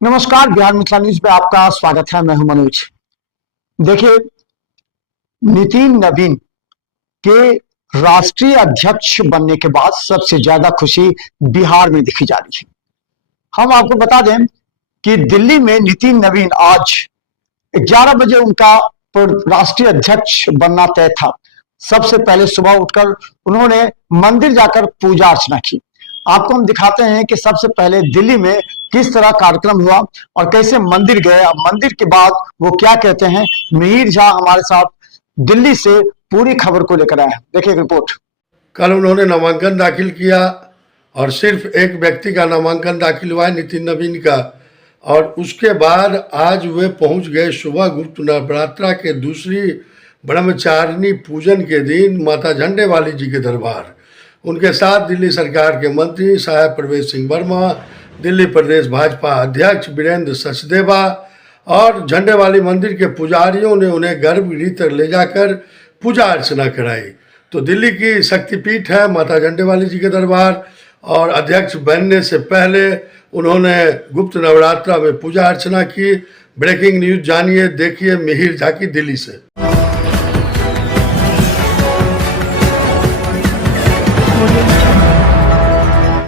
नमस्कार, बिहार मिथिला न्यूज में आपका स्वागत है। मैं हूं मनोज। देखिए, नितिन नवीन के राष्ट्रीय अध्यक्ष बनने के बाद सबसे ज्यादा खुशी बिहार में दिखी जा रही है। हम आपको बता दें कि दिल्ली में नितिन नवीन आज 11 बजे उनका राष्ट्रीय अध्यक्ष बनना तय था। सबसे पहले सुबह उठकर उन्होंने मंदिर जाकर पूजा अर्चना की। आपको हम दिखाते हैं कि सबसे पहले दिल्ली में किस तरह कार्यक्रम हुआ और कैसे मंदिर गए। अब मंदिर के बाद वो क्या कहते हैं, मिहिर झा हमारे साथ दिल्ली से पूरी खबर को लेकर आए हैं। देखिए रिपोर्ट। कल उन्होंने नामांकन दाखिल किया और सिर्फ एक व्यक्ति का नामांकन दाखिल हुआ है, नितिन नवीन का। और उसके बाद आज वे पहुंच गए सुबह गुप्त नवरात्रा के दूसरी ब्रह्मचारिणी पूजन के दिन माता झंडे वाली जी के दरबार। उनके साथ दिल्ली सरकार के मंत्री साहेब प्रवेश सिंह वर्मा, दिल्ली प्रदेश भाजपा अध्यक्ष वीरेंद्र सचदेवा और झंडे वाली मंदिर के पुजारियों ने उन्हें गर्भगृह तक ले जाकर पूजा अर्चना कराई। तो दिल्ली की शक्तिपीठ है माता झंडे वाली जी के दरबार, और अध्यक्ष बनने से पहले उन्होंने गुप्त नवरात्रा में पूजा अर्चना की। ब्रेकिंग न्यूज जानिए, देखिए मिहिर झा की दिल्ली से।